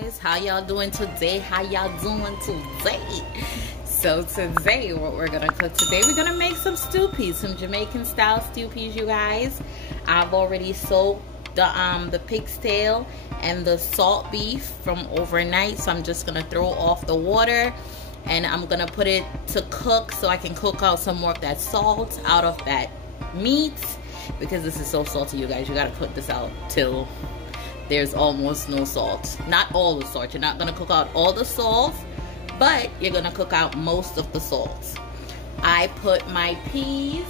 guys, how y'all doing today? How y'all doing today? So today what we're gonna cook today, we're gonna make some stew peas, some Jamaican style stew peas, you guys. I've already soaked the pig's tail and the salt beef from overnight, so I'm just gonna throw off the water and I'm gonna put it to cook so I can cook out some more of that salt out of that meat, because this is so salty, you guys. You gotta cook this out till there's almost no salt. Not all the salt. You're not gonna cook out all the salt, but you're gonna cook out most of the salt. I put my peas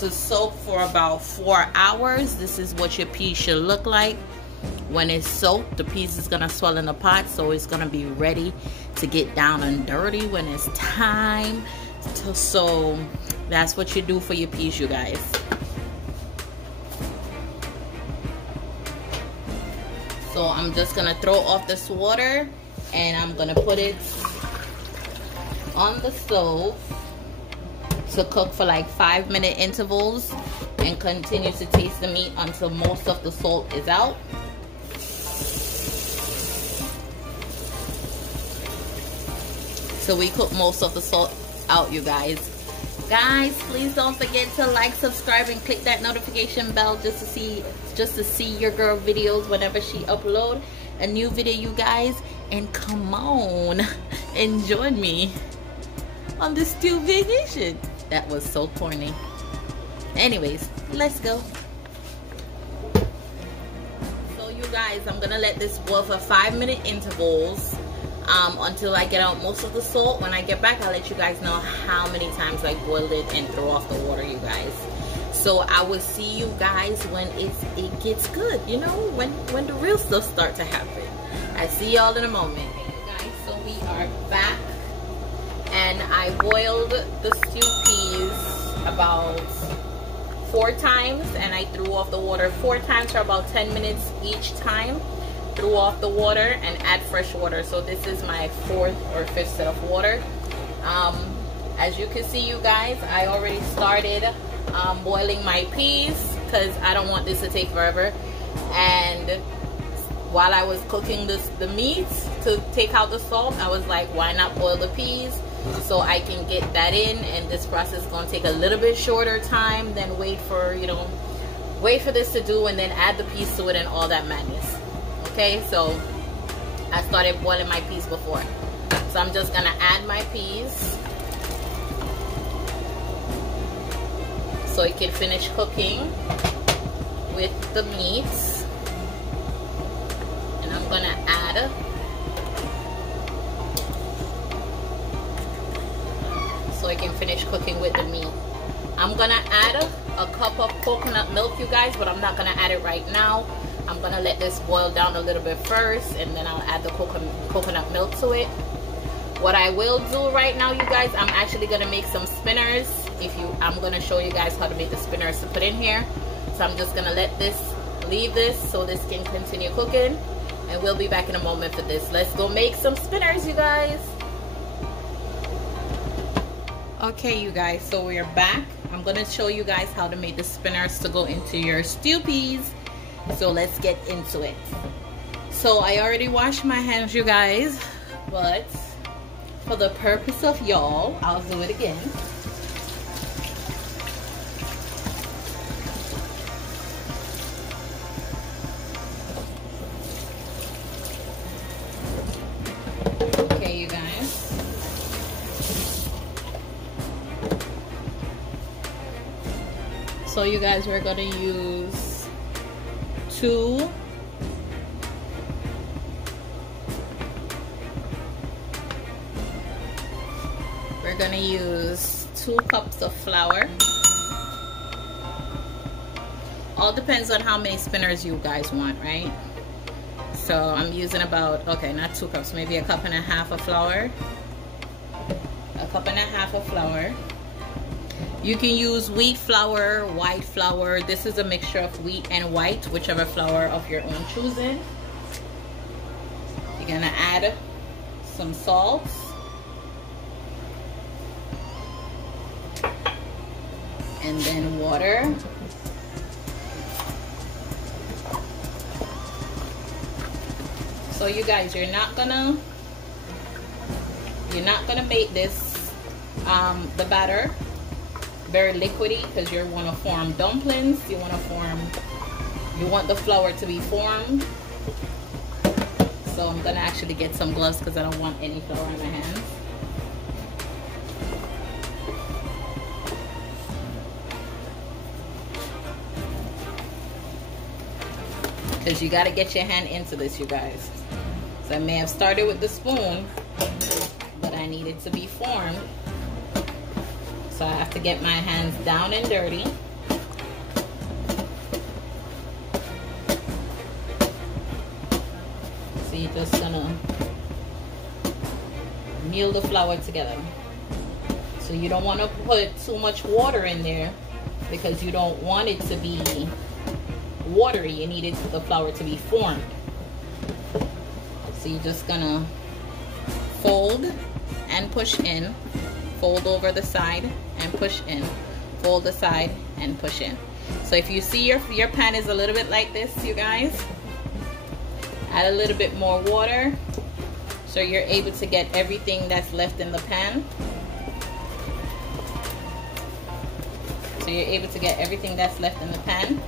to soak for about 4 hours. This is what your peas should look like when it's soaked. The peas is gonna swell in the pot, so it's gonna be ready to get down and dirty when it's time to. So that's what you do for your peas, you guys. So I'm just gonna throw off this water and I'm gonna put it on the stove to cook for like 5-minute intervals and continue to taste the meat until most of the salt is out. So we cook most of the salt out, you guys. Guys, please don't forget to like, subscribe, and click that notification bell just to see your girl videos whenever she upload a new video, you guys. And come on and join me on this stew vacation. That was so corny. Anyways, let's go. So you guys, I'm gonna let this boil for 5-minute intervals until I get out most of the salt. When I get back, I'll let you guys know how many times I boiled it and throw off the water, you guys. So I will see you guys when it gets good, you know, when the real stuff start to happen. I see y'all in a moment. Okay, you guys, so we are back, and I boiled the stew peas about 4 times, and I threw off the water 4 times for about 10 minutes each time. Threw off the water and add fresh water. So this is my 4th or 5th set of water. As you can see, you guys, I already started boiling my peas because I don't want this to take forever. And while I was cooking the meat to take out the salt, I was like, why not boil the peas so I can get that in? And this process is going to take a little bit shorter time than wait for this to do and then add the peas to it and all that madness. Okay, so I started boiling my peas before. So I'm just gonna add my peas so it can finish cooking with the meat. And I'm gonna add so it can finish cooking with the meat. I'm gonna add a cup of coconut milk, you guys, but I'm not gonna add it right now. I'm gonna let this boil down a little bit first, and then I'll add the coconut milk to it. What I will do right now, you guys, I'm actually gonna make some spinners. I'm gonna show you guys how to make the spinners to put in here. So I'm just gonna leave this so this can continue cooking, and we'll be back in a moment for this. Let's go make some spinners, you guys. Okay, you guys, so we're back. I'm gonna show you guys how to make the spinners to go into your stew peas. So let's get into it. So I already washed my hands, you guys, but for the purpose of y'all, I'll do it again. Okay, you guys. So you guys, we're gonna use 2 we're gonna use 2 cups of flour. All depends on how many spinners you guys want, right? So I'm using about, okay, not 2 cups, maybe a cup and a half of flour. A cup and a half of flour. You can use wheat flour, white flour. This is a mixture of wheat and white, whichever flour of your own choosing. You're gonna add some salt. And then water. So you guys, you're not gonna make this the batter very liquidy, because you want to form dumplings. You want the flour to be formed. So I'm gonna actually get some gloves because I don't want any flour on my hands. Because you got to get your hand into this, you guys. So I may have started with the spoon, but I need it to be formed. So I have to get my hands down and dirty. So you're just gonna meal the flour together. So you don't want to put too much water in there, because you don't want it to be watery. You need the flour to be formed. So you're just gonna fold and push in, fold over the side and push in, fold the side and push in. So if you see your pan is a little bit like this, you guys, add a little bit more water so you're able to get everything that's left in the pan. So you're able to get everything that's left in the pan.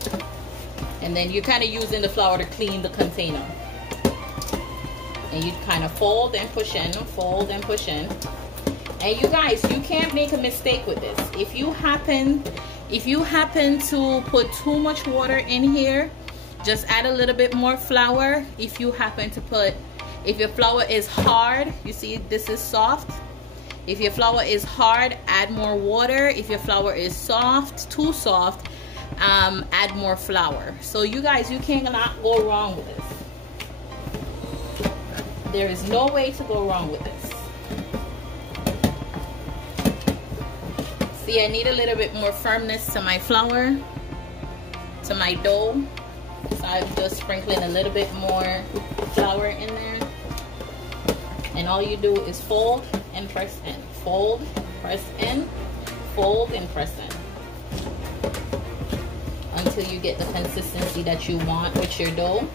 And then you're kind of using the flour to clean the container. And you kind of fold and push in, fold and push in. And you guys, you can't make a mistake with this. If you happen to put too much water in here, just add a little bit more flour. If your flour is hard, you see this is soft. If your flour is hard, add more water. If your flour is soft, too soft, add more flour. So you guys, you cannot go wrong with this. There is no way to go wrong with this. See, I need a little bit more firmness to my flour, to my dough. So I'm just sprinkling a little bit more flour in there. And all you do is fold and press in. Fold, press in, fold and press in. Until you get the consistency that you want with your dough.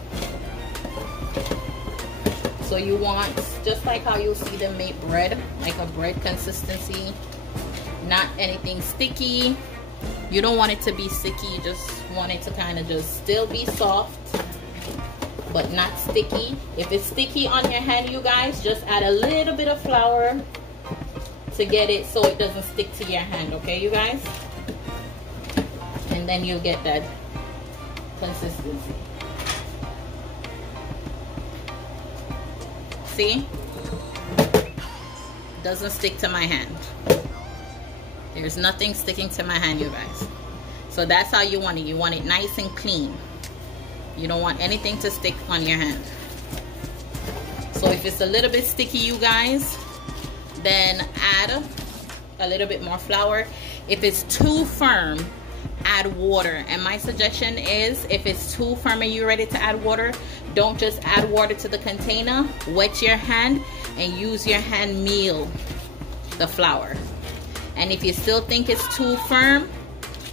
So you want, just like how you'll see them make bread, like a bread consistency, not anything sticky. You don't want it to be sticky, you just want it to kind of just still be soft, but not sticky. If it's sticky on your hand, you guys, just add a little bit of flour to get it so it doesn't stick to your hand, okay, you guys? And then you'll get that consistency. See? Doesn't stick to my hand. There's nothing sticking to my hand, you guys. So that's how you want it. You want it nice and clean. You don't want anything to stick on your hand. So if it's a little bit sticky, you guys, then add a little bit more flour. If it's too firm, add water. And my suggestion is, if it's too firm and you're ready to add water, don't just add water to the container. Wet your hand and use your hand meal the flour. And if you still think it's too firm,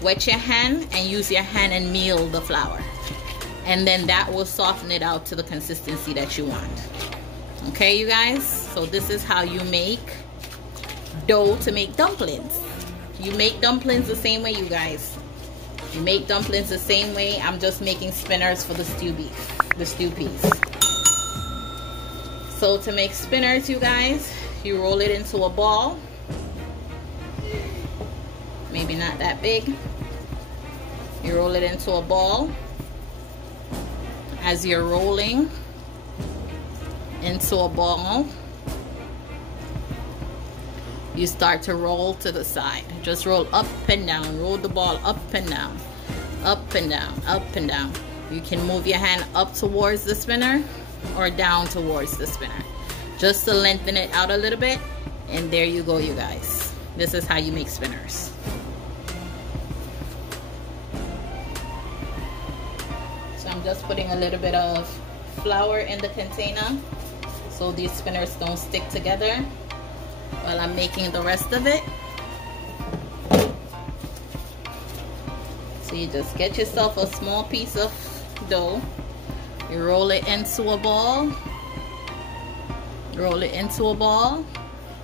wet your hand and use your hand and meal the flour. And then that will soften it out to the consistency that you want. Okay, you guys? So this is how you make dough to make dumplings. You make dumplings the same way, you guys. You make dumplings the same way. I'm just making spinners for the Stewpeas. So to make spinners, you guys, you roll it into a ball. Maybe not that big. You roll it into a ball. As you're rolling into a ball, you start to roll to the side. Just roll up and down. Roll the ball up and down. Up and down. Up and down. You can move your hand up towards the spinner or down towards the spinner, just to lengthen it out a little bit. And there you go, you guys. This is how you make spinners. So I'm just putting a little bit of flour in the container so these spinners don't stick together while I'm making the rest of it. So you just get yourself a small piece of dough, you roll it into a ball, roll it into a ball.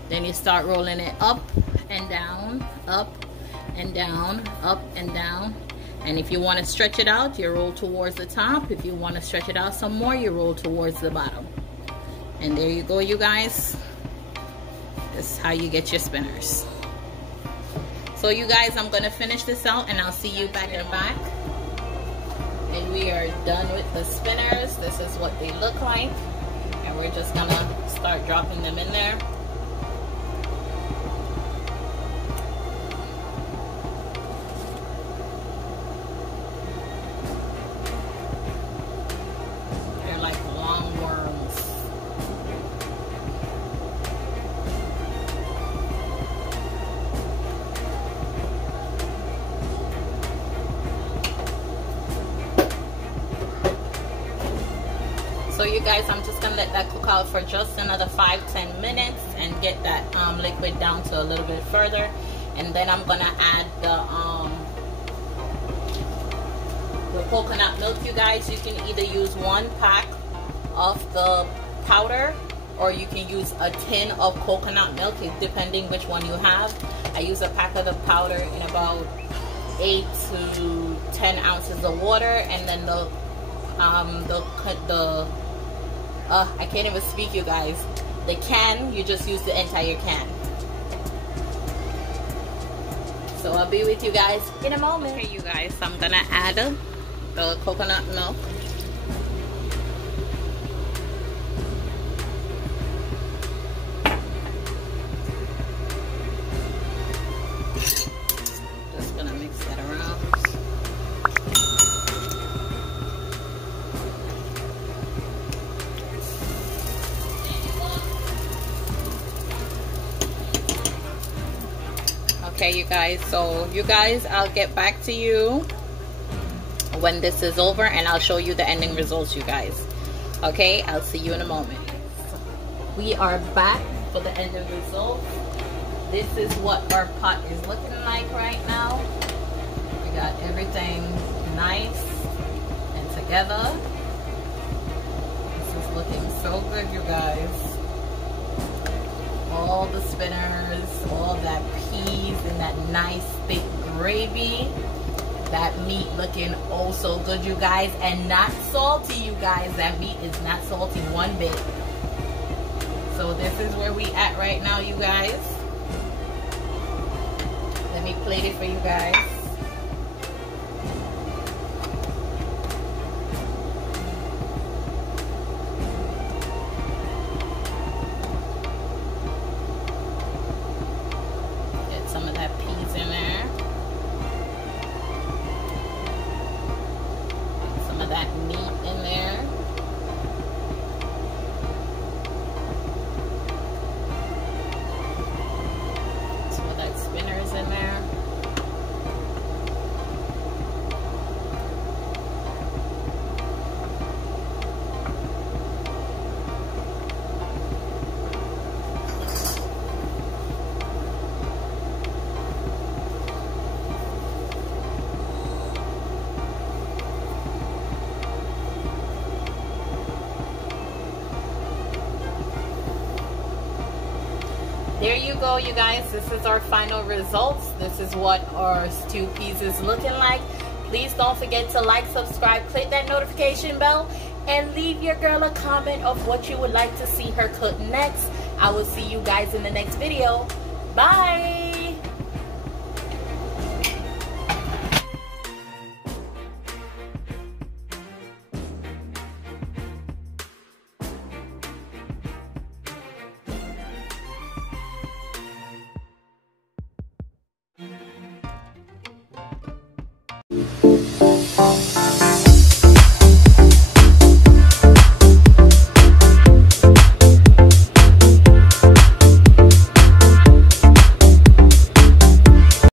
Then you start rolling it up and down, up and down, up and down. And if you want to stretch it out, you roll towards the top. If you want to stretch it out some more, you roll towards the bottom. And there you go, you guys. This is how you get your spinners. So you guys, I'm going to finish this out and I'll see you back in the back. And we are done with the spinners. This is what they look like. And we're just going to start dropping them in there. So you guys, I'm just gonna let that cook out for just another 5-10 minutes and get that liquid down to a little bit further, and then I'm gonna add the coconut milk. You guys, you can either use 1 pack of the powder or you can use a tin of coconut milk, depending which one you have. I use a pack of the powder in about 8 to 10 ounces of water, and then I can't even speak, you guys. The can, you just use the entire can. So I'll be with you guys in a moment. Okay, you guys, I'm gonna add the coconut milk. Just gonna mix that around. Okay, you guys, so you guys, I'll get back to you when this is over and I'll show you the ending results, you guys. Okay, I'll see you in a moment. We are back for the ending results. This is what our pot is looking like right now. We got everything nice and together. This is looking so good, you guys. All the spinners, all that peas and that nice thick gravy. That meat looking oh so good, you guys, and not salty, you guys. That meat is not salty one bit. So this is where we at right now, you guys. Let me plate it for you guys. There you go, you guys. This is our final results. This is what our stew peas is looking like. Please don't forget to like, subscribe, click that notification bell, and leave your girl a comment of what you would like to see her cook next. I will see you guys in the next video. Bye.